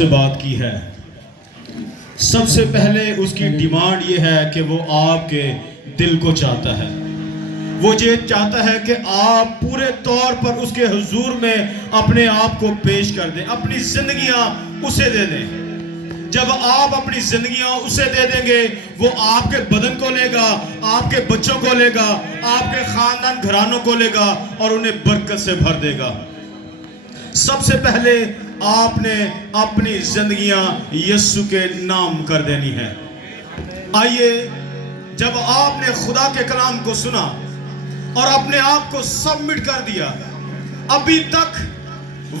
سے بات کی ہے. سب سے پہلے اس کی ڈیمانڈ یہ ہے کہ وہ آپ کے دل کو چاہتا ہے. وہ یہ چاہتا ہے کہ آپ پورے طور پر اس کے حضور میں اپنے آپ کو پیش کر دیں, اپنی زندگیاں اسے دے دیں. جب آپ اپنی زندگیاں اسے دے دیں گے, وہ آپ کے بدن کو لے گا, آپ کے بچوں کو لے گا, آپ کے خاندان گھرانوں کو لے گا اور انہیں برکت سے بھر دے گا. سب سے پہلے آپ نے اپنی زندگیاں یسوع کے نام کر دینی ہے. آئیے, جب آپ نے خدا کے کلام کو سنا اور اپنے آپ کو سبمٹ کر دیا, ابھی تک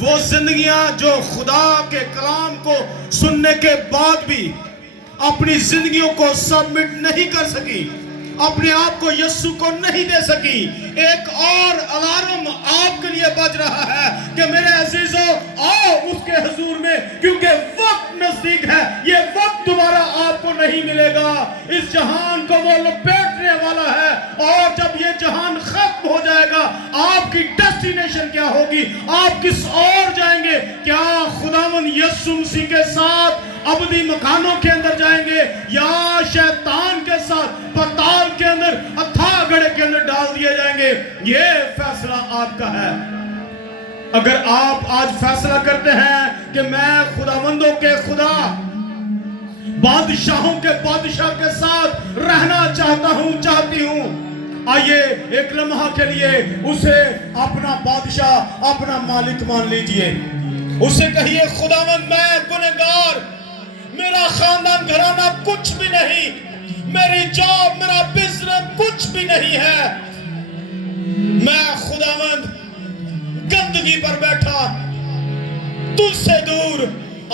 وہ زندگیاں جو خدا کے کلام کو سننے کے بعد بھی اپنی زندگیوں کو سبمٹ نہیں کر سکی, اپنے آپ کو یسوع کو نہیں دے سکی, ایک اور الارم آپ کے لیے بج رہا ہے کہ میرے عزیزو آؤ اس کے حضور میں, کیونکہ وقت نزدیک ہے. یہ وقت دوبارہ آپ کو نہیں ملے گا. اس جہان کو وہ لپیٹنے والا ہے, اور جب یہ جہان ختم ہو جائے گا آپ کی ڈیسٹینیشن کیا ہوگی, آپ کس اور جائیں گے؟ کیا خداوند یسوع مسیح کے ساتھ ابدی مکانوں کے اندر جائیں گے, یا شیطان کے ساتھ پتال کے اندر اتھاہ گڑھے کے اندر ڈال دیے جائیں گے؟ یہ فیصلہ آپ کا ہے. اگر آپ آج فیصلہ کرتے ہیں کہ میں خداوندوں کے خدا, بادشاہوں کے بادشاہ کے ساتھ رہنا چاہتا ہوں, چاہتی ہوں, آئیے ایک لمحہ کے لیے اسے اپنا بادشاہ, اپنا مالک مان لیجئے. اسے کہیے, خداوند میں گنہگار, میرا خاندان گھرانہ کچھ بھی نہیں, میری جاب, میرا بزنس کچھ بھی نہیں ہے. میں خداوند گندگی پر بیٹھا تجھ سے دور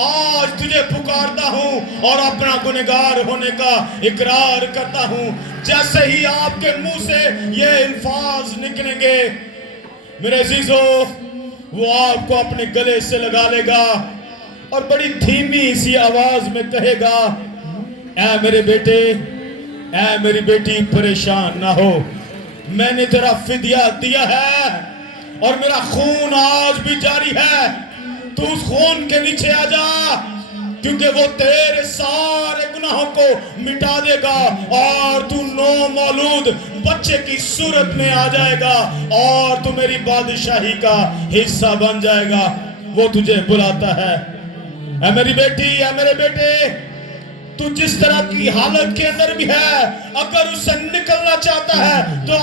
آج تجھے پکارتا ہوں اور اپنا گنہگار ہونے کا اقرار کرتا ہوں. جیسے ہی آپ کے منہ سے یہ الفاظ نکلیں گے میرے عزیزو, وہ آپ کو اپنے گلے سے لگا لے گا اور بڑی دھیمی سی آواز میں کہے گا, اے میرے بیٹے, اے میری بیٹی, پریشان نہ ہو, میں نے تیرا فدیہ دیا ہے اور میرا خون آج بھی جاری ہے. تو اس خون کے نیچے آ جا, کیونکہ وہ تیرے سارے گناہوں کو مٹا دے گا اور تو نو مولود بچے کی صورت میں آ جائے گا اور تو میری بادشاہی کا حصہ بن جائے گا. وہ تجھے بلاتا ہے. اے میری بیٹی, اے میرے بیٹے, تو جس طرح کی حالت کے اندر بھی ہے, اگر اسے نکلنا چاہتا ہے تو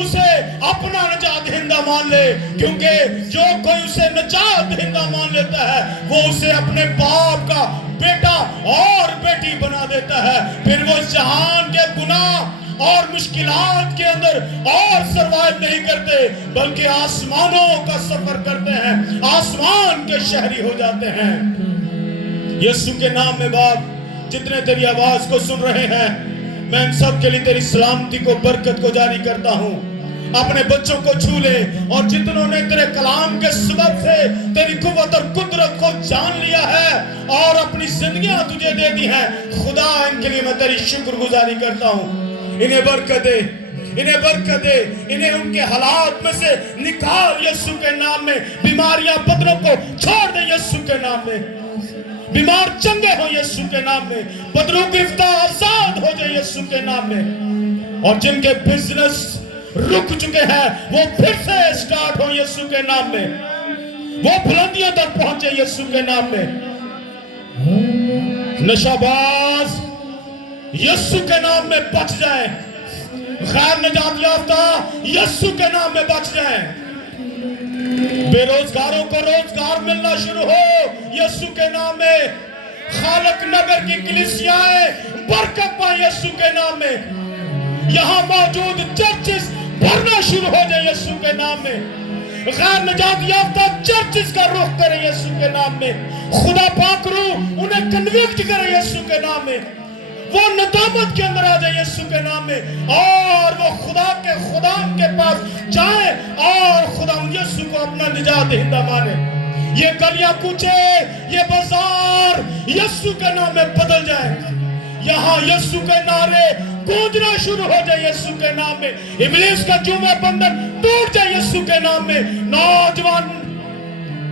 اسے اپنا نجات دہندہ مان لے, کیونکہ جو کوئی اسے نجات دہندہ مان لیتا ہے وہ اسے اپنے باپ کا بیٹا اور بیٹی بنا دیتا ہے. پھر وہ اس جہان کے گناہ اور مشکلات کے اندر اور سروائیو نہیں کرتے, بلکہ آسمانوں کا سفر کرتے ہیں, آسمان کے شہری ہو جاتے ہیں. یسوع کے نام میں باپ, جتنے تیری آواز کو سن رہے ہیں, میں ان سب کے لیے تیری سلامتی کو, برکت کو جاری کرتا ہوں. اپنے بچوں کو چھو لے, اور جتنوں نے تیرے کلام کے سبب سے تیری قوت اور قدرت کو جان لیا ہے اور اپنی زندگیاں تجھے دے دی ہیں, خدا ان کے لیے میں تیری شکر گزاری کرتا ہوں. انہیں برکت دے, انہیں برکت دے, انہیں ان کے حالات میں سے نکال یسوع کے نام میں. بیماریاں بدنوں کو چھوڑ دے یسوع کے نام میں. بیمار چنگے ہو یسوع کے نام میں, بدنوں گرفتار آزاد ہو جائے یسوع کے نام میں, اور جن کے بزنس رک چکے ہیں وہ پھر سے سٹارٹ ہو یسوع کے نام میں, وہ بلندیوں تک پہنچے یسوع کے نام میں. نشہ باز یسوع کے نام میں بچ جائیں, غیر نجات یافتہ یسوع کے نام میں بچ جائیں, بے روزگاروں کو روزگار ملنا شروع ہو یسوع کے نام میں, خالق نگر کی کلیسیائیں برکت پائیں یسوع کے نام میں, یہاں موجود چرچز بھرنا شروع ہو جائے یسوع کے نام میں, غیر نجات یافتہ چرچز کا رخ کریں یسوع کے نام میں, خدا پاک روح انہیں کنوکٹ کرے یسوع کے نام میں, وہ ندامت کے اندر آ جائے یسوع کے نام میں, اور وہ خدا کے خدام کے پاس جائیں اور خدا یسوع کو اپنا نجات دہندہ مانے. یہ گلیاں کوچے, یہ بازار یسوع کے نام میں بدل جائیں, یہاں یسوع کے نعرے گونجنا شروع ہو جائے یسوع کے نام میں, ابلیس کا جومہ بندن ٹوٹ جائے یسوع کے نام میں. نوجوان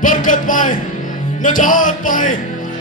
برکت پائیں, نجات پائیں,